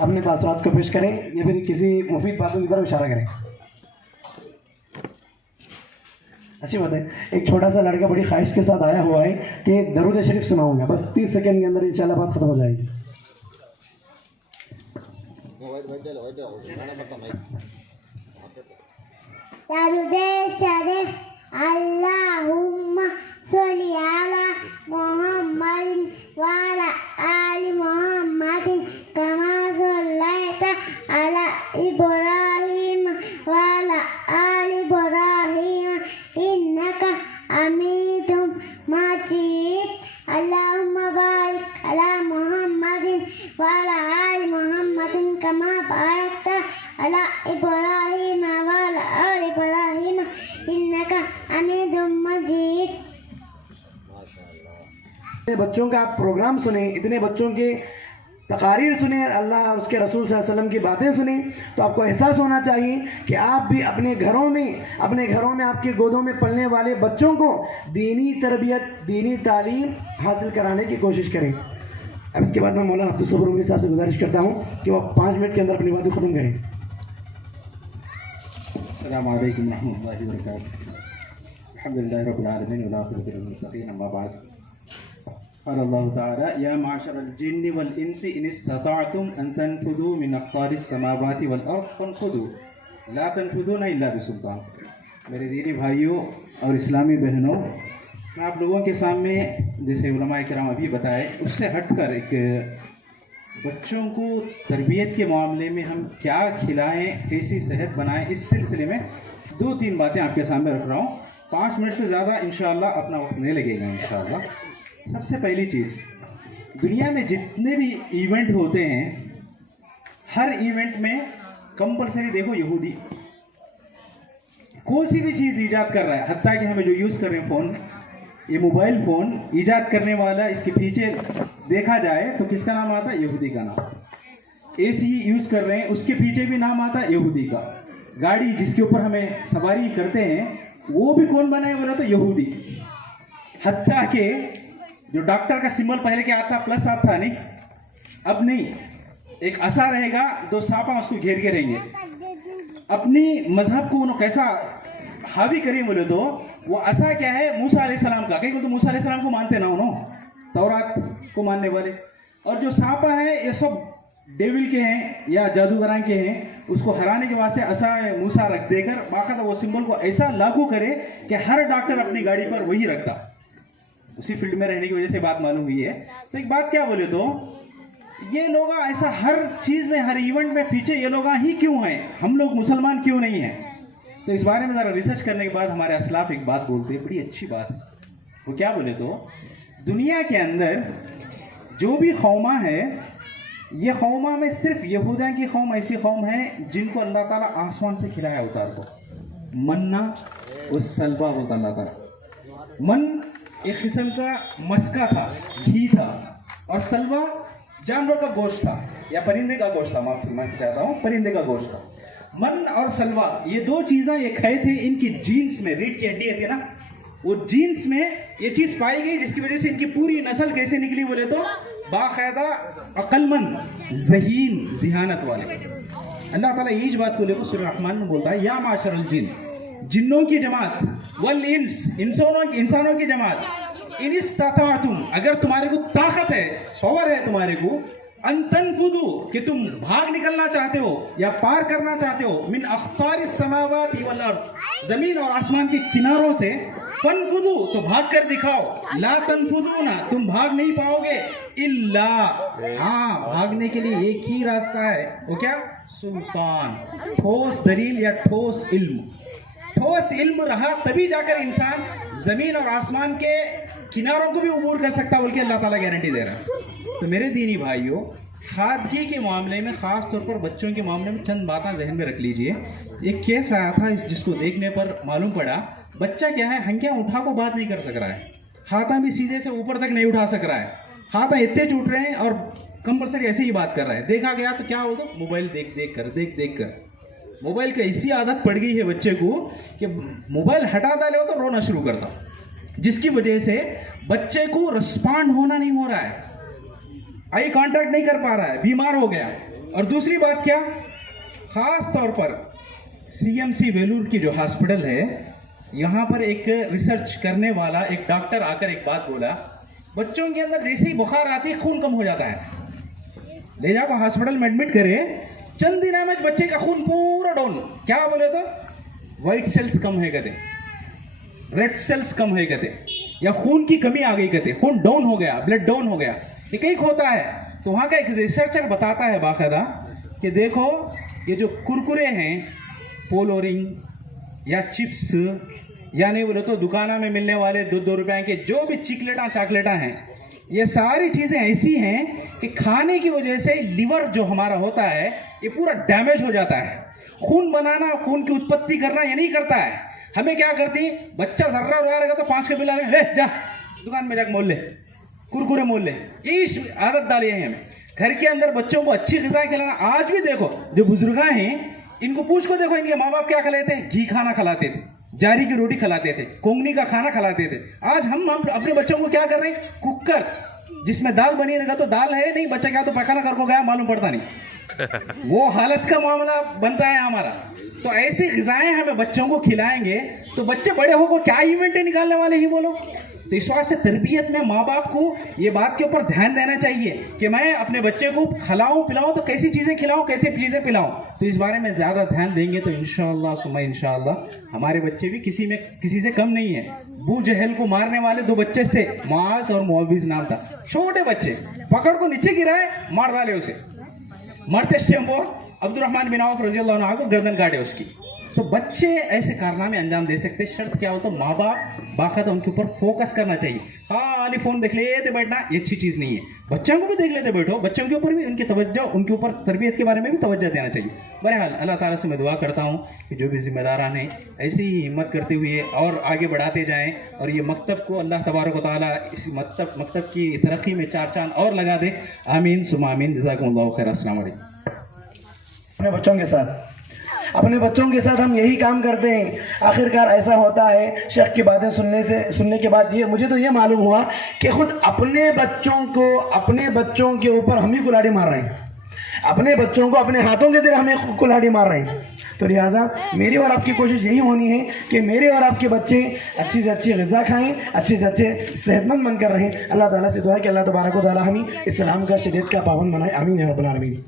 अपने तासुरात को पेश करें या फिर किसी मुफीद बातों की तरफ इशारा करें। अच्छी बात है। एक छोटा सा लड़का बड़ी ख्वाहिश के साथ आया हुआ है कि दरूद शरीफ सुनाऊंगा, बस 30 सेकंड के अंदर इंशाल्लाह बात खत्म हो जाएगी। दरूद शरीफ अल्लाहुम्मा सल्ली अला मुहम्मदिन व अला आलि मुहम्मदिन कमा सल्लैता अला इब्राहीम व अला आलि इब्राहीम इन्नका हमीदुम मजीद। अल्लाहुम्मा बारिक अला मुहम्मदिन व अला आलि मुहम्मदिन कमा बारकता अला इब्राहीम व अला आलि इब्राहीम इन्नका हमीदुम मजीद। इतने बच्चों का आप प्रोग्राम सुने, इतने बच्चों के तकारीर सुने, अल्लाह और उसके रसूल सल्लल्लाहु अलैहि वसल्लम की बातें सुने, तो आपको एहसास होना चाहिए कि आप भी अपने घरों में आपके गोदों में पलने वाले बच्चों को दीनी तरबियत, दीनी तालीम हासिल कराने की कोशिश करें। अब इसके बाद मैं मौलाना अब्दुल सब्र रूमी साहब से गुजारिश करता हूँ कि वो 5 मिनट के अंदर अपनी बातें ख़त्म करें। अस्सलामु अलैकुम रहमतुल्लाहि व बरकातुहू। अल्हम्दुलिल्लाहि रब्बिल आलमीन वल आखिरतु लिल मुत्तक़ीन, अम्मा बाद। क़ाल अल्लाहु तआला या माशरल जिन्नि वल इंसि इन इस्तताअतुम अन तनफुदू मिन अक़तारिस समावाति वल अर्द फनफुदू ला तनफुदूना इल्ला बिसुल्तान। मेरे दीनी भाइयों और इस्लामी बहनों, मैं आप लोगों के सामने जैसे उलमाए किराम अभी बताए उससे हटकर एक बच्चों को तरबियत के मामले में हम क्या खिलाएं, कैसी सेहत बनाएं, इस सिलसिले में 2-3 बातें आपके सामने रख रहा हूँ। 5 मिनट से ज़्यादा इंशाअल्लाह अपना वक्त नहीं लगेगा इंशाअल्लाह। सबसे पहली चीज़, दुनिया में जितने भी इवेंट होते हैं, हर इवेंट में कंपलसरी देखो यहूदी कोई सी भी चीज़ ईजाद कर रहा है, हत्ता कि हमें जो यूज़ कर रहे हैं फ़ोन, ये मोबाइल फ़ोन ईजाद करने वाला, इसके पीछे देखा जाए तो किसका नाम आता है? यहूदी का नाम। एसी यूज़ कर रहे हैं, उसके पीछे भी नाम आता है यहूदी का। गाड़ी जिसके ऊपर हमें सवारी करते हैं वो भी कौन बनाए बोला तो यहूदी। हत्ता के जो डॉक्टर का सिंबल पहले क्या आता, प्लस आता नहीं, अब नहीं, एक असा रहेगा, 2 सांपा उसको घेर के रहेंगे। अपनी मजहब को उन्होंने कैसा हावी करें बोले तो वो असा क्या है? मूसा अलैहिस्सलाम का, कहीं तो मूसा अलैहिस्सलाम को मानते ना उन्होंने, तौरात को मानने वाले। और जो सांपा है ये सब डेविल के हैं या जादूगरां के हैं, उसको हराने के वास्ते असा मूसा रख देकर बाकायदा वो सिंबल को ऐसा लागू करे कि हर डॉक्टर अपनी गाड़ी पर वही रखता। उसी फील्ड में रहने की वजह से बात मालूम हुई है। तो एक बात क्या बोले तो ये लोग ऐसा हर चीज़ में, हर इवेंट में पीछे ये लोग ही क्यों हैं? हम लोग मुसलमान क्यों नहीं हैं? तो इस बारे में ज़रा रिसर्च करने के बाद हमारे असलाफ एक बात बोलते हैं, बड़ी अच्छी बात है। वो क्या बोले तो दुनिया के अंदर जो भी कौमा है, ये कौमा में सिर्फ यहूदियों की कौम ऐसी कौम है जिनको अल्लाह ताला आसमान से खिलाया उतार को। मन्ना उस सलवा बोलता अल्लाह ताला। मन एक किस्म का मस्का था, घी था, और सलवा जानवर का गोश्त था या परिंदे का गोश्त था, मैं चाहता हूँ परिंदे का गोश्त था। मन और सलवा ये 2 चीज़ें ये खाए थे, इनकी जीन्स में, रीढ़ की हड्डी होती है ना, वो जीन्स में ये चीज़ पाई गई, जिसकी वजह से इनकी पूरी नस्ल कैसे निकली बोले तो बाकायदा अक्लमंद, ज़हीन, ज़िहानत वाले। अल्लाह ताला इस बात को लेकर सूरह रहमान में बोलता है या माशरल जिन, जिन्नों की जमात, वल इंस, इंसानों की जमात, इन इस्तताअतुम, अगर तुम्हारे को ताकत है, सौवर है तुम्हारे को, अन तनफुदू, कि तुम भाग निकलना चाहते हो या पार करना चाहते हो, मिन अख्तारिस समावाति वल अर्द, जमीन और आसमान के किनारों से, फनफुदू, तो भाग कर दिखाओ, ला तनफुदूना, तुम भाग नहीं पाओगे, इल्ला, हाँ भागने के लिए एक ही रास्ता है, वो क्या? सुल्तान, ठोस दलील या ठोस इल्म। ठोस इल्म रहा तभी जाकर इंसान जमीन और आसमान के किनारों को भी अबूर कर सकता, बोल के अल्लाह ताला गारंटी दे रहा है। तो मेरे दीनी भाइयों, खादगी के मामले में, ख़ास तौर पर बच्चों के मामले में चंद बातें जहन में रख लीजिए। एक केस आया था जिसको देखने पर मालूम पड़ा, बच्चा क्या है, हंकियाँ उठा को बात नहीं कर सक रहा है, हाथा भी सीधे से ऊपर तक नहीं उठा सक रहा है, हाथा इतने टूट रहे हैं और कंपल्सरी ऐसे ही बात कर रहा है। देखा गया तो क्या होगा, मोबाइल देख देख कर मोबाइल की ऐसी आदत पड़ गई है बच्चे को कि मोबाइल हटाता ले तो रोना शुरू करता, जिसकी वजह से बच्चे को रिस्पॉन्ड होना नहीं हो रहा है, आई कांटेक्ट नहीं कर पा रहा है, बीमार हो गया। और दूसरी बात क्या, ख़ास तौर पर CMC वेलूर की जो हॉस्पिटल है, यहाँ पर एक रिसर्च करने वाला एक डॉक्टर आकर एक बात बोला, बच्चों के अंदर जैसे ही बुखार आती है खून कम हो जाता है, ले जाकर हॉस्पिटल में एडमिट करे, चंद दिनों में बच्चे का खून पूरा डाउन। क्या बोले तो वाइट सेल्स कम है कहते, रेड सेल्स कम है कहते, या खून की कमी आ गई कहते, खून डाउन हो गया, ब्लड डाउन हो गया, ये कहीं होता है। तो वहाँ का एक रिसर्चर बताता है बाकायदा कि देखो ये जो कुरकुरे हैं, पोलोरिंग या चिप्स, या नहीं बोले तो दुकाना में मिलने वाले 2-2 रुपए के जो भी चॉकलेटा हैं, ये सारी चीज़ें ऐसी हैं कि खाने की वजह से लिवर जो हमारा होता है ये पूरा डैमेज हो जाता है। खून बनाना, खून की उत्पत्ति करना ये नहीं करता है। हमें क्या करती, बच्चा जर्रा रोया रहेगा तो 5 के बिल ले जा दुकान में जाकर मोल ले, कुरकुरे मोल ले, यही आदत डाली है हमें। घर के अंदर बच्चों को अच्छी ग़िज़ा खिलाना। आज भी देखो जो बुजुर्ग हैं, इनको पूछ को देखो, इनके माँ बाप क्या खिलाते हैं, घी खाना खिलाते थे, जारी की रोटी खिलाते थे, कोंगनी का खाना खिलाते थे। आज हम अपने बच्चों को क्या कर रहे हैं, कुकर जिसमें दाल बनी रहेगा तो दाल है नहीं, बच्चा क्या तो पैखाना कर को गया मालूम पड़ता नहीं, वो हालत का मामला बनता है हमारा। तो ऐसी ग़िज़ाएं हमें बच्चों को खिलाएंगे तो बच्चे बड़े होकर क्या इवेंट निकालने वाले ही बोलो। तो इस वास्ते तरबियत में माँ बाप को ये बात के ऊपर ध्यान देना चाहिए कि मैं अपने बच्चे को खिलाऊं पिलाऊं तो कैसी चीज़ें खिलाऊं, कैसी चीज़ें पिलाऊं। तो इस बारे में ज़्यादा ध्यान देंगे तो इंशाअल्लाह सुम्मा इंशाअल्लाह हमारे बच्चे भी किसी से कम नहीं है। बू जहल को मारने वाले 2 बच्चे से, मास और मुअव्विज़ नाम था, छोटे बच्चे, पकड़ को नीचे गिराए, मार डाले उसे, मरते स्टेम पर अब्दुर्रहमान बिन औफ रज़ियल्लाहु अन्हु को गर्दन काटे उसकी। तो बच्चे ऐसे कारनामे अंजाम दे सकते, शर्त क्या हो तो माँ बाप बाकायदा उनके ऊपर फोकस करना चाहिए। खाली फ़ोन देख लेते बैठना ये अच्छी चीज़ नहीं है, बच्चों को भी देख लेते बैठो, बच्चों के ऊपर भी उनकी तवज्जो, उनके ऊपर तरबियत के बारे में भी तवज्जो देना चाहिए। बहरहाल अल्लाह ताला से मैं दुआ करता हूँ कि जो भी ज़िम्मेदारान हैं ऐसे ही हिम्मत करते हुए और आगे बढ़ाते जाएँ, और ये मकतब को अल्लाह तबारक व तआला इस मकतब की तरक्की में 4 चांद और लगा दे। आमीन सुम्मा आमीन। जज़ाकुमुल्लाहु खैर। अस्सलाम वालेकुम। अपने बच्चों के साथ हम यही काम करते हैं। आखिरकार ऐसा होता है, शेख की बातें सुनने के बाद ये मुझे तो ये मालूम हुआ कि खुद अपने बच्चों के ऊपर हम ही कुल्हाड़ी मार रहे हैं, अपने बच्चों को अपने हाथों के जरिए हमें कुल्हाड़ी मार रहे हैं। तो लिहाजा मेरी और आपकी कोशिश यही होनी है कि मेरे और आपके बच्चे अच्छी से अच्छी ग़िज़ा खाएँ, अच्छे से अच्छे सेहतमंद बनकर रहें। अल्लाह ताला से दुआ है कि अल्लाह तबारक व तआला हमें इस्लाम का शरीयत का पाबंद बनाए। आमीन या रब्बल आलमीन।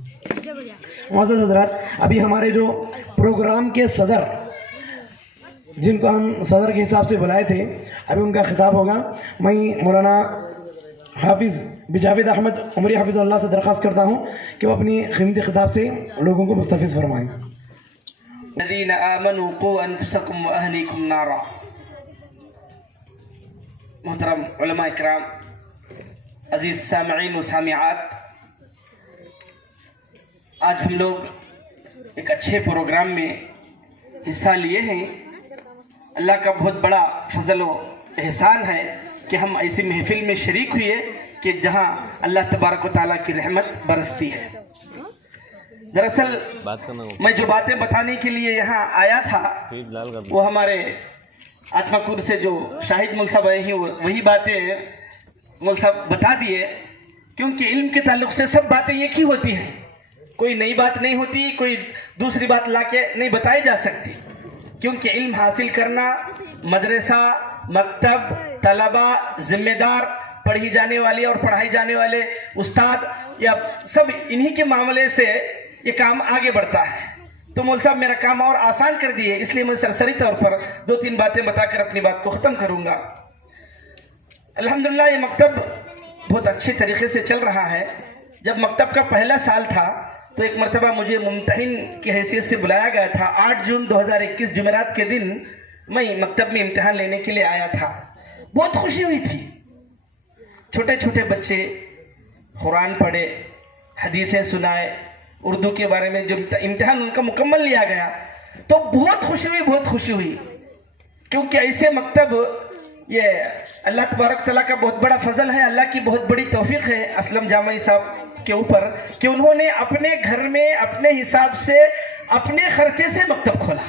मुअज़्ज़ज़ हज़रात, अभी हमारे जो प्रोग्राम के सदर, जिनको हम सदर के हिसाब से बुलाए थे, अभी उनका खिताब होगा। मैं मौलाना हाफिज़ बिजावेद अहमद उमरी हाफिज़ुल्लाह से दरख्वास्त करता हूँ कि वो अपनी क़ीमती खिताब से लोगों को मुस्तफ़िज़ फरमाएँ। लज़ीना आमनू क़ू अनफुसकुम व अहलीकुम नारा। मोहतरम उलमा इकराम, अज़ीज़ सामिईन व सामिआत, आज हम लोग एक अच्छे प्रोग्राम में हिस्सा लिए हैं। अल्लाह का बहुत बड़ा फजल व एहसान है कि हम ऐसी महफिल में शरीक हुए कि जहां अल्लाह तबारक व तआला की रहमत बरसती है। दरअसल मैं जो बातें बताने के लिए यहाँ आया था वो हमारे आत्माकुर से जो शाहिद मुल साहब आए हैं वही बातें मुल साहब बता दिए, क्योंकि इल्म के ताल्लुक से सब बातें एक ही होती हैं, कोई नई बात नहीं होती, कोई दूसरी बात लाके नहीं बताई जा सकती। क्योंकि इल्म हासिल करना मदरसा, मकतब, तलबा, जिम्मेदार, पढ़ी जाने वाली और पढ़ाई जाने वाले उस्ताद, या सब इन्हीं के मामले से ये काम आगे बढ़ता है। तो मौल साहब मेरा काम और आसान कर दिए, इसलिए मैं सरसरी तौर पर 2-3 बातें बताकर अपनी बात को ख़त्म करूँगा। अल्हम्दुलिल्लाह ये मकतब बहुत अच्छे तरीके से चल रहा है। जब मकतब का पहला साल था तो एक मरतबा मुझे मुम्तहिन की हैसियत से बुलाया गया था। 8 जून 2021 जुमेरात के दिन मैं मकतब में इम्तिहान लेने के लिए आया था। बहुत खुशी हुई थी। छोटे छोटे बच्चे कुरान पढ़े, हदीसें सुनाए, उर्दू के बारे में जो इम्तिहान उनका मुकम्मल लिया गया, तो बहुत खुशी हुई। क्योंकि ऐसे मकतब, ये अल्लाह तबारक तआला का बहुत बड़ा फजल है, अल्लाह की बहुत बड़ी तौफीक है असलम जामई साहब के ऊपर कि उन्होंने अपने घर में अपने हिसाब से अपने खर्चे से मकतब खोला।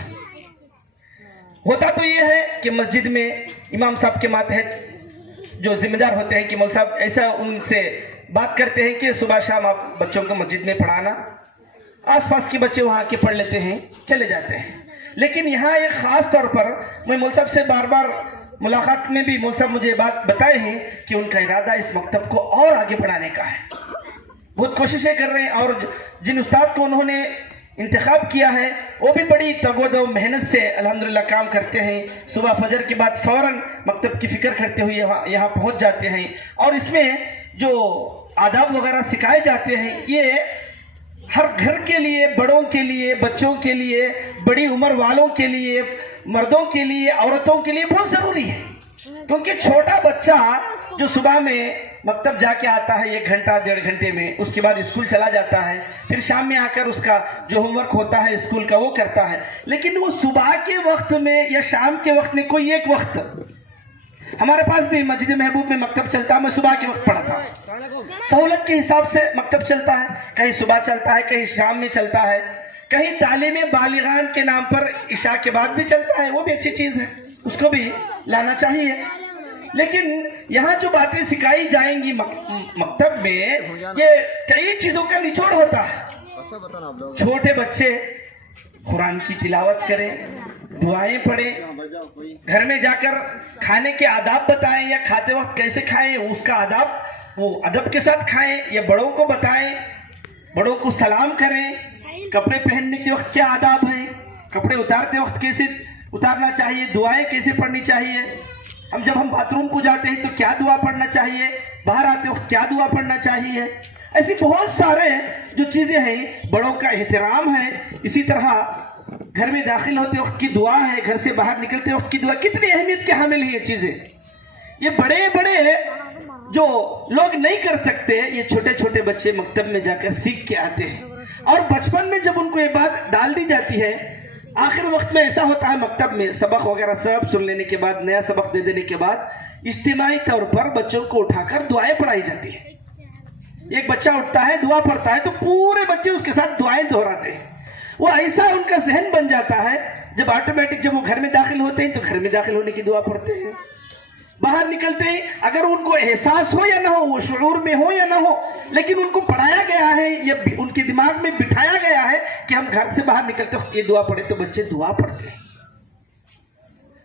होता तो ये है कि मस्जिद में इमाम साहब के मातहत जो जिम्मेदार होते हैं कि मौलवी साहब ऐसा उनसे बात करते हैं कि सुबह शाम आप बच्चों को मस्जिद में पढ़ाना, आसपास के बच्चे वहाँ के पढ़ लेते हैं, चले जाते हैं। लेकिन यहाँ एक ख़ास तौर पर मैं मौलवी साहब से बार बार मुलाकात में भी मौलवी साहब मुझे बात बताए हैं कि उनका इरादा इस मकतब को और आगे बढ़ाने का है। बहुत कोशिशें कर रहे हैं और जिन उस्ताद को उन्होंने इंतखाब किया है वो भी बड़ी तगोदो मेहनत से अल्हम्दुलिल्लाह काम करते हैं। सुबह फजर के बाद फ़ौरन मकतब की फ़िक्र करते हुए यहाँ पहुँच जाते हैं और इसमें जो आदाब वगैरह सिखाए जाते हैं ये हर घर के लिए, बड़ों के लिए, बच्चों के लिए, बड़ी उम्र वालों के लिए, मर्दों के लिए, औरतों के लिए बहुत ज़रूरी है। क्योंकि छोटा बच्चा जो सुबह में मकतब जाके आता है 1 घंटा 1.5 घंटे में, उसके बाद स्कूल चला जाता है, फिर शाम में आकर उसका जो होमवर्क होता है स्कूल का वो करता है। लेकिन वो सुबह के वक्त में या शाम के वक्त में कोई एक वक्त, हमारे पास भी मस्जिद महबूब में मकतब चलता है, मैं सुबह के वक्त पढ़ता हूँ। सहूलत के हिसाब से मकतब चलता है, कहीं सुबह चलता है, कहीं शाम में चलता है, कहीं तालीम बालिगान के नाम पर इशा के बाद भी चलता है, वो भी अच्छी चीज़ है, उसको भी लाना चाहिए। लेकिन यहाँ जो बातें सिखाई जाएंगी मकतब में, ये कई चीज़ों का निचोड़ होता है। छोटे बच्चे कुरान की तिलावत करें, दुआएं पढ़ें, घर में जाकर खाने के आदाब बताएं या खाते वक्त कैसे खाएं उसका आदाब, वो अदब के साथ खाएं या बड़ों को बताएं, बड़ों को सलाम करें। कपड़े पहनने के वक्त क्या आदाब हैं, कपड़े उतारते वक्त कैसे उतारना चाहिए, दुआएं कैसे पढ़नी चाहिए, जब हम बाथरूम को जाते हैं तो क्या दुआ पढ़ना चाहिए, बाहर आते वक्त क्या दुआ पढ़ना चाहिए। ऐसी बहुत सारे जो चीज़ें हैं, बड़ों का एहतराम है। इसी तरह घर में दाखिल होते वक्त की दुआ है, घर से बाहर निकलते वक्त की दुआ, कितनी अहमियत के हामिल है ये चीज़ें। ये बड़े बड़े जो लोग नहीं कर सकते, ये छोटे छोटे बच्चे मकतब में जाकर सीख के आते हैं। और बचपन में जब उनको ये बात डाल दी जाती है, आखिर वक्त में ऐसा होता है मकतब में सबक वगैरह सब सुन लेने के बाद, नया सबक दे देने के बाद इज्तिमाई तौर पर बच्चों को उठाकर दुआएं पढ़ाई जाती है। एक बच्चा उठता है, दुआ पढ़ता है तो पूरे बच्चे उसके साथ दुआएं दोहराते हैं। वो ऐसा उनका जहन बन जाता है, जब ऑटोमेटिक जब वो घर में दाखिल होते हैं तो घर में दाखिल होने की दुआ पढ़ते हैं, बाहर निकलते हैं, अगर उनको एहसास हो या ना हो, वो शुऊर में हो या ना हो, लेकिन उनको पढ़ाया गया है, ये उनके दिमाग में बिठाया गया है कि हम घर से बाहर निकलते वक्त ये दुआ पढ़े, तो बच्चे दुआ पढ़ते हैं।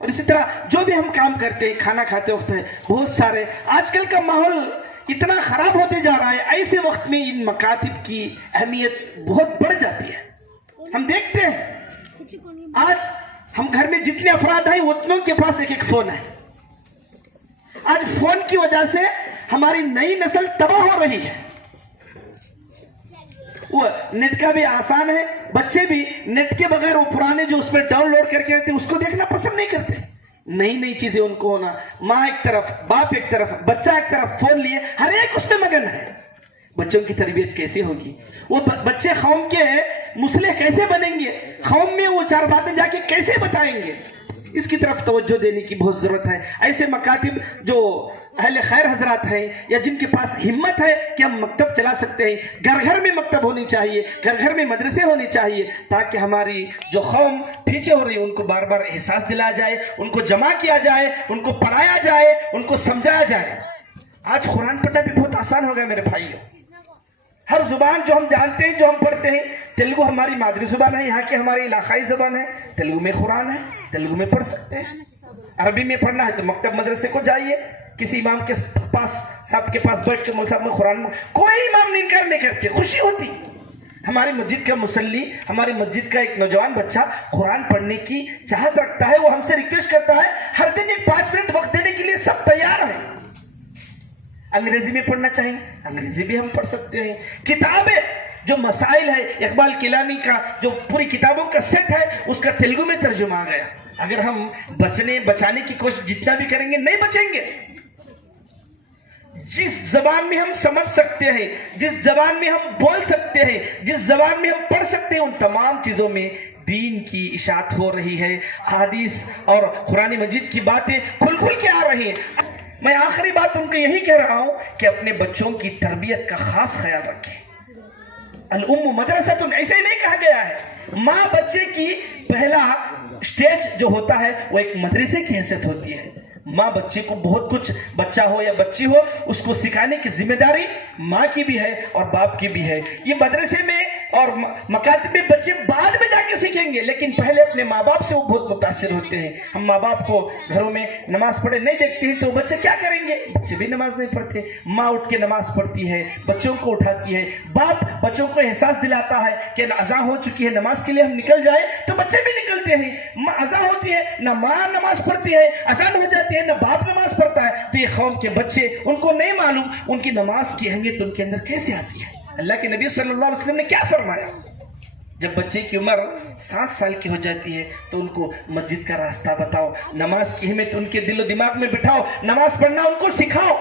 और इसी तरह जो भी हम काम करते हैं, खाना खाते वक्त है, बहुत सारे आजकल का माहौल इतना खराब होते जा रहा है, ऐसे वक्त में इन मकातिब की अहमियत बहुत बढ़ जाती है। हम देखते हैं आज हम घर में जितने अफराद हैं उतनों के पास एक एक फोन है। आज फोन की वजह से हमारी नई नस्ल तबाह हो रही है। वो नेट का भी आसान है, बच्चे भी नेट के बगैर वो पुराने जो उसमें डाउनलोड करके रहते उसको देखना पसंद नहीं करते। नई नई चीजें उनको होना, माँ एक तरफ, बाप एक तरफ, बच्चा एक तरफ, फोन लिए हर एक उसमें मगन है। बच्चों की तरबियत कैसे होगी, वो बच्चे कौम के मुसले कैसे बनेंगे, कौम में वो 4 बातें जाके कैसे बताएंगे, इसकी तरफ तवज्जो देने की बहुत ज़रूरत है। ऐसे मकातिब जो अहले खैर हजरात हैं या जिनके पास हिम्मत है कि हम मकतब चला सकते हैं, घर घर में मकतब होनी चाहिए, घर घर में मदरसे होने चाहिए, ताकि हमारी जो कौम पीछे हो रही है उनको बार बार एहसास दिलाया जाए, उनको जमा किया जाए, उनको पढ़ाया जाए, उनको समझाया जाए। आज कुरान पढ़ना भी बहुत आसान हो गया मेरे भाइयों। हर जुबान जो हम जानते हैं, जो हम पढ़ते हैं, तेलुगु हमारी मादरी जुबान है, यहाँ की हमारी इलाकाई जुबान है, तेलुगु में कुरान है, तेलुगु में पढ़ सकते हैं। अरबी में पढ़ना है तो मकतब मदरसे को जाइए, किसी इमाम के पास, साहब के पास बैठ के मौलवी साहब में कुरान, कोई इमाम ने इनकार नहीं करते, खुशी होती। हमारी मस्जिद का मुसल्ली, हमारी मस्जिद का एक नौजवान बच्चा कुरान पढ़ने की चाहत रखता है, वो हमसे रिक्वेस्ट करता है, हर दिन एक 5 मिनट वक्त देने के लिए सब तैयार है। अंग्रेजी में पढ़ना चाहिए, अंग्रेजी भी हम पढ़ सकते हैं। किताबें जो मसाइल है, इकबाल किलानी का जो पूरी किताबों का सेट है, उसका तेलुगु में तर्जुमा आ गया। अगर हम बचाने की कोशिश जितना भी करेंगे नहीं बचेंगे। जिस जबान में हम समझ सकते हैं, जिस जबान में हम बोल सकते हैं, जिस जबान में हम पढ़ सकते हैं, उन तमाम चीजों में दीन की इशाअत हो रही है। हदीस और कुरान मजीद की बातें खुल खुल के आ रही हैं। मैं आखिरी बात उनको यही कह रहा हूं कि अपने बच्चों की तरबियत का खास ख्याल रखें। अल-उम्मु मदरसतुन ऐसे ही नहीं कहा गया है। माँ बच्चे की पहला स्टेज जो होता है वो एक मदरसे की हैसियत होती है। माँ बच्चे को बहुत कुछ, बच्चा हो या बच्ची हो, उसको सिखाने की जिम्मेदारी माँ की भी है और बाप की भी है। ये मदरसे में और मकातब में बच्चे बाद में जाके सीखेंगे, लेकिन पहले अपने माँ बाप से वो बहुत मुतासिर होते हैं। हम माँ बाप को घरों में नमाज पढ़े नहीं देखते हैं तो बच्चे क्या करेंगे? बच्चे भी नमाज नहीं पढ़ते। माँ उठ के नमाज पढ़ती है, बच्चों को उठाती है, बाप बच्चों को एहसास दिलाता है कि अज़ान हो चुकी है, नमाज के लिए हम निकल जाए, तो बच्चे भी निकलते हैं। माँ अज़ान होती है, ना माँ नमाज पढ़ती है, अज़ान हो जाती है, ना बाप नमाज पढ़ता है, तो ये कौम के बच्चे, उनको नहीं मालूम उनकी नमाज की अहमियत उनके अंदर कैसे आती है। अल्लाह के नबी सल्लल्लाहु अलैहि वसल्लम ने क्या फरमाया? जब बच्चे की उम्र 7 साल की हो जाती है तो उनको मस्जिद का रास्ता बताओ, नमाज की अहमियत उनके दिलो दिमाग में बिठाओ, नमाज पढ़ना उनको सिखाओ।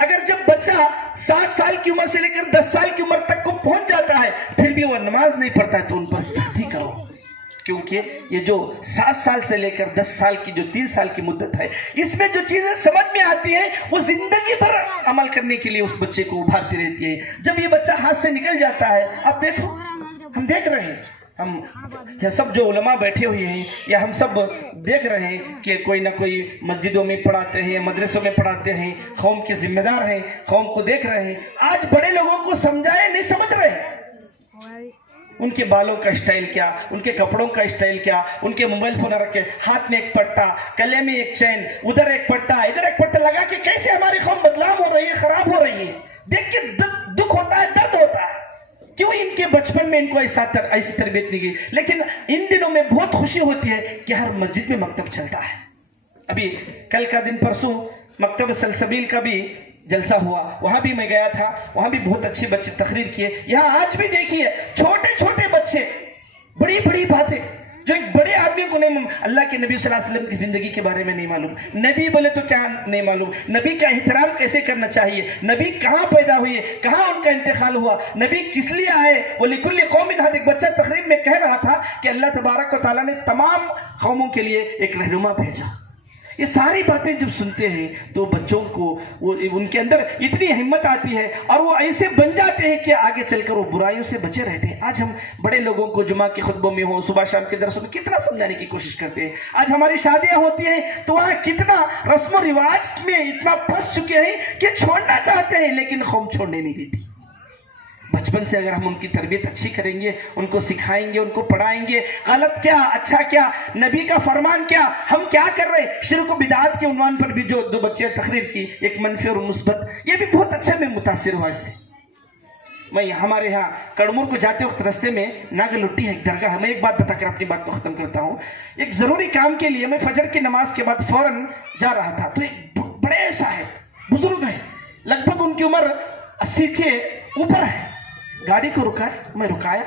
अगर जब बच्चा 7 साल की उम्र से लेकर 10 साल की उम्र तक को पहुंच जाता है फिर भी वो नमाज नहीं पढ़ता है तो उन पर सख्ती करो, क्योंकि ये जो 7 साल से लेकर 10 साल की जो 3 साल की मुद्दत है, इसमें जो चीजें समझ में आती हैं वो जिंदगी भर अमल करने के लिए उस बच्चे को उभारती रहती है। जब ये बच्चा हाथ से निकल जाता है, अब देखो हम देख रहे हैं, हम सब जो उलमा बैठे हुए हैं या हम सब देख रहे हैं कि कोई ना कोई मस्जिदों में पढ़ाते हैं, मदरसों में पढ़ाते हैं, कौम के जिम्मेदार हैं, कौम को देख रहे हैं। आज बड़े लोगों को समझाए नहीं समझ रहे हैं। उनके बालों का स्टाइल क्या, उनके कपड़ों का स्टाइल क्या, उनके मोबाइल फोन रखे, हाथ में एक पट्टा, गले में एक चैन, उधर एक पट्टा, इधर एक पट्टा लगा के कैसे हमारी कौम बदलाव हो रही है, खराब हो रही है। देख के दुख होता है, दर्द होता है। क्यों इनके बचपन में इनको ऐसी तरबियत नहीं गई। लेकिन इन दिनों में बहुत खुशी होती है कि हर मस्जिद में मकतब चलता है। अभी कल का दिन परसों मकतब सलसबील का भी जलसा हुआ, वहां भी मैं गया था, वहां भी बहुत अच्छे बच्चे तकरीर किए। यहाँ आज भी देखिए छोटे छोटे बच्चे बड़ी बड़ी बातें जो एक बड़े आदमी को नहीं, अल्लाह के नबी सल्लल्लाहु अलैहि वसल्लम की जिंदगी के बारे में नहीं मालूम, नबी बोले तो क्या नहीं मालूम, नबी का एहतराम कैसे करना चाहिए, नबी कहाँ पैदा हुए, कहाँ उनका इंतकाल हुआ, नबी किस लिए आए। वो लिकुल्ली कौमिन हाद, एक बच्चा तकरीर में कह रहा था कि अल्लाह तबारक व तआला ने तमाम कौमों के लिए एक रहनुमा भेजा। ये सारी बातें जब सुनते हैं तो बच्चों को वो उनके अंदर इतनी हिम्मत आती है और वो ऐसे बन जाते हैं कि आगे चलकर वो बुराइयों से बचे रहते हैं। आज हम बड़े लोगों को जुमा के खुतबों में हो, सुबह शाम के दरसों में कितना समझाने की कोशिश करते हैं। आज हमारी शादियां होती हैं तो वहाँ कितना रस्म रिवाज में इतना फंस चुके हैं कि छोड़ना चाहते हैं लेकिन कौम छोड़ने नहीं देती। बचपन से अगर हम उनकी तरबियत अच्छी करेंगे, उनको सिखाएंगे, उनको पढ़ाएंगे, गलत क्या अच्छा क्या, नबी का फरमान क्या, हम क्या कर रहे हैं। शिर्क व बिदात के उन्वान पर भी जो 2 बच्चे तकरीर की, एक मनफी और मुस्बत, ये भी बहुत अच्छा मैं मुतासिर हुआ इससे। मैं हमारे यहाँ कड़मूर को जाते वक्त रास्ते में नागलुट्टी है एक दरगाह। मैं एक बात बताकर अपनी बात को खत्म करता हूँ। एक जरूरी काम के लिए मैं फजर की नमाज के बाद फौरन जा रहा था तो एक बड़े साहब बुजुर्ग है, लगभग उनकी उम्र 80 से ऊपर है, गाड़ी को रुका, मैं रुकाया,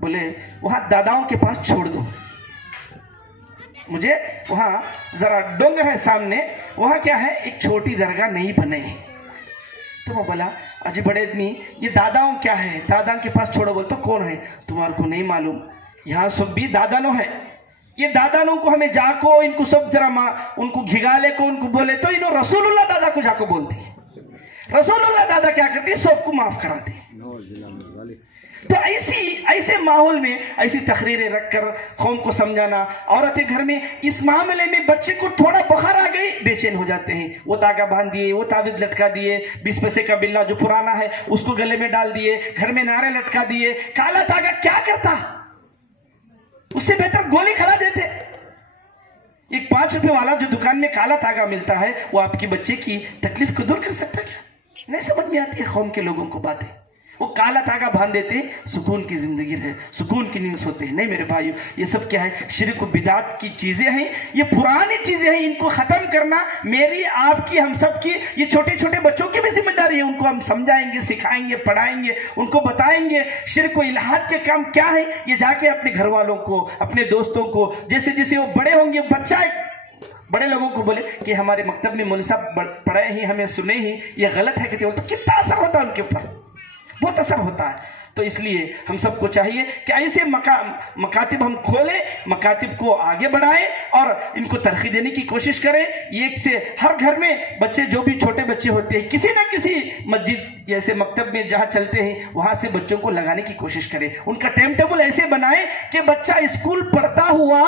बोले वहां दादाओं के पास छोड़ दो, मुझे वहां जरा डोंगर है सामने, वहां क्या है एक छोटी दरगाह नहीं बनी है। तो मैं बोला अजी बड़े आदमी ये दादाओं क्या है, दादा के पास छोड़ो। बोल तो कौन है, तुम्हारे को नहीं मालूम, यहाँ सब भी दादानो है, ये दादानों को हमें जाको इनको सब जरा उनको घिगाले को उनको बोले तो इन्हों रसूलुल्लाह दादा को जाको बोलती है। रसूलुल्लाह दादा क्या करती है, सबको माफ कराती है। तो ऐसे माहौल में ऐसी तकरीरें रखकर कौम को समझाना। औरतें घर में इस मामले में बच्चे को थोड़ा बुखार आ गई बेचैन हो जाते हैं, वो धागा बांध दिए, वो ताबीज लटका दिए, 20 पैसे का बिल्ला जो पुराना है उसको गले में डाल दिए, घर में नारे लटका दिए। काला धागा क्या करता, उससे बेहतर गोली खिला देते। एक 5 रुपए वाला जो दुकान में काला धागा मिलता है वो आपकी बच्चे की तकलीफ को दूर कर सकता है क्या? नहीं समझ में आती है कौम के लोगों को बातें। वो काला धागा बांध देते, सुकून की जिंदगी है, सुकून की नींद सोते हैं। नहीं मेरे भाइयों, ये सब क्या है, शिर्क व बिदात की चीजें हैं, ये पुरानी चीजें हैं, इनको खत्म करना मेरी आपकी हम सब की, ये छोटे छोटे बच्चों की भी जिम्मेदारी है। उनको हम समझाएंगे, सिखाएंगे, पढ़ाएंगे, उनको बताएंगे शिर्क व इल्हाद के काम क्या है। ये जाके अपने घर वालों को, अपने दोस्तों को, जैसे जैसे वो बड़े होंगे, बच्चा बड़े लोगों को बोले कि हमारे मकतब में मौलवी साहब पढ़े ही, हमें सुने ही, ये गलत है कि, तो कितना असर होता है उनके ऊपर, बहुत असर होता है। तो इसलिए हम सबको चाहिए कि ऐसे मकातिब हम खोलें, मकातिब को आगे बढ़ाएं और इनको तरक्की देने की कोशिश करें। एक से हर घर में बच्चे, जो भी छोटे बच्चे होते हैं, किसी ना किसी मस्जिद जैसे मकतब में जहाँ चलते हैं वहाँ से बच्चों को लगाने की कोशिश करें। उनका टाइम टेबल ऐसे बनाएं कि बच्चा स्कूल पढ़ता हुआ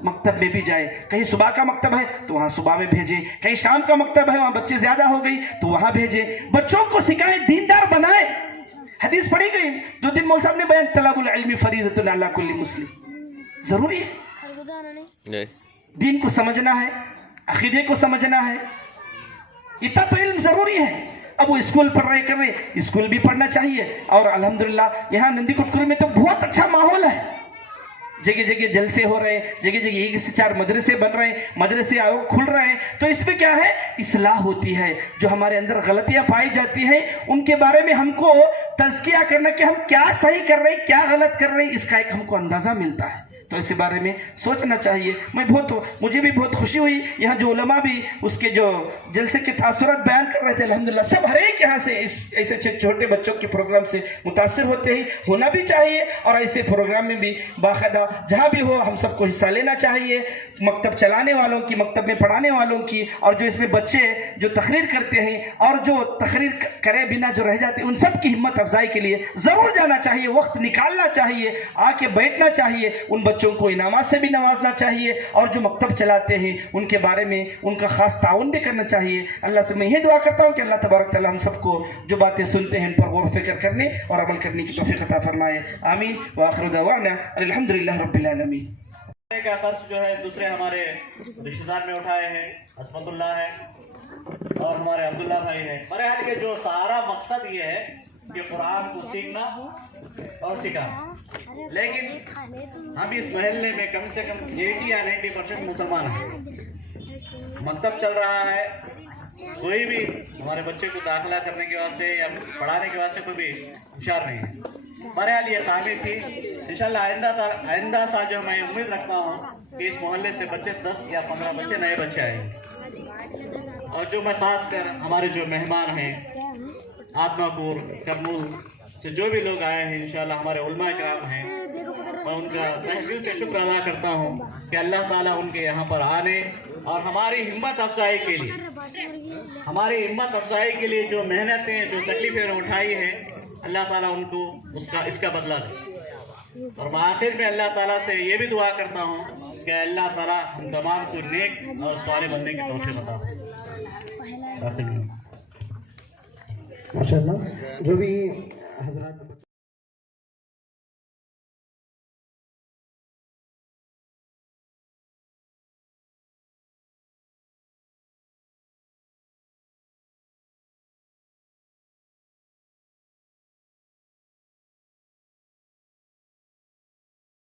मकतब में भी जाए। कहीं सुबह का मकतब है तो वहाँ सुबह में भेजें, कहीं शाम का मकतब है वहाँ बच्चे ज्यादा हो गई तो वहाँ भेजें। बच्चों को सिखाएं, दीनदार बनाएं। हदीस पढ़ी गई 2 दिन मौलवी साहब ने बयान, तलबुल इल्मी फरीदतुन अला कुल्ली मुस्लिम। जरूरी है, दीन को समझना है, अकीदे को समझना है, इतना तो इल्म जरूरी है। अब वो स्कूल पढ़ रहे कर रहे, स्कूल भी पढ़ना चाहिए। और अल्हम्दुलिल्लाह यहाँ नंदीकुटकुर में तो बहुत अच्छा माहौल है, जगह जगह जलसे हो रहे हैं, जगह जगह 1 से 4 मदरसे बन रहे हैं, मदरसे और खुल रहे हैं। तो इसमें क्या है, इस्लाह होती है। जो हमारे अंदर गलतियां पाई जाती हैं उनके बारे में हमको तज़किया करना कि हम क्या सही कर रहे हैं, क्या गलत कर रहे हैं, इसका एक हमको अंदाजा मिलता है। तो इस बारे में सोचना चाहिए। मुझे भी बहुत खुशी हुई, यहाँ जो उलमा भी उसके जो जलसे के तासुरात बयान कर रहे थे, अल्हम्दुलिल्लाह सब हर एक यहाँ से ऐसे छोटे बच्चों के प्रोग्राम से मुतासिर होते हैं, होना भी चाहिए। और ऐसे प्रोग्राम में भी बाकायदा जहाँ भी हो हम सबको हिस्सा लेना चाहिए, मकतब चलाने वालों की, मकतब में पढ़ाने वालों की, और जो इसमें बच्चे जो तकरीर करते हैं और जो तकरीर करे बिना जो रह जाते हैं, उन सब की हिम्मत अफजाई के लिए ज़रूर जाना चाहिए, वक्त निकालना चाहिए, आके बैठना चाहिए। उन बच्चों को इनामात से भी नवाजना चाहिए, और जो मकतब चलाते हैं उनके बारे में उनका खास ताउन भी करना चाहिए। अल्लाह से मैं यही दुआ करता हूँ कि अल्लाह तबारक तआला हम सबको जो बातें सुनते हैं उन पर गौर फिक्र करने और अमल करने की तौफीक अता फरमाए। आमीन व आखिरु दअवाना अल्हम्दुलिल्लाह रब्बिल आलमीन। का खर्च जो है दूसरे हमारे रिश्तेदार में उठाए हैं, हस्बतुल्लाह है और हमारे अब्दुल्ला भाई है। मेरे हाल के जो सारा मकसद ये है कि कुरान को सीखना और सिखाना। लेकिन हम इस महल्ले में कम से कम 80 या 90% मुसलमान हैं। मकतब चल रहा है, कोई भी हमारे बच्चे को दाखिला करने के वास्ते या पढ़ाने के वास्ते कोई भी होशियार नहीं है। बहरहाल ये तामीर थी, इंशाल्लाह आइंदा साल जो मैं उम्मीद रखता हूँ कि इस मोहल्ले से बच्चे 10 या 15 बच्चे नए बच्चे आएंगे। और जो मैं खासकर हमारे जो मेहमान हैं आत्मापुर करनूल से जो भी लोग आए हैं, इंशाल्लाह हमारे उलमा इकराम हैं, मैं उनका तहे दिल से शुक्र अदा करता हूँ कि अल्लाह ताला उनके यहाँ पर आने और हमारी हिम्मत अफजाई के लिए जो मेहनतें जो तकलीफें उठाई हैं, अल्लाह ताला उनको इसका बदला दे। और मैं आखिर में अल्लाह ताला से ये भी दुआ करता हूँ कि अल्लाह ताला हम तमाम को नेक और साले बनने की तौफीक अता फरमाए। माशाअल्लाह जो भी हजरत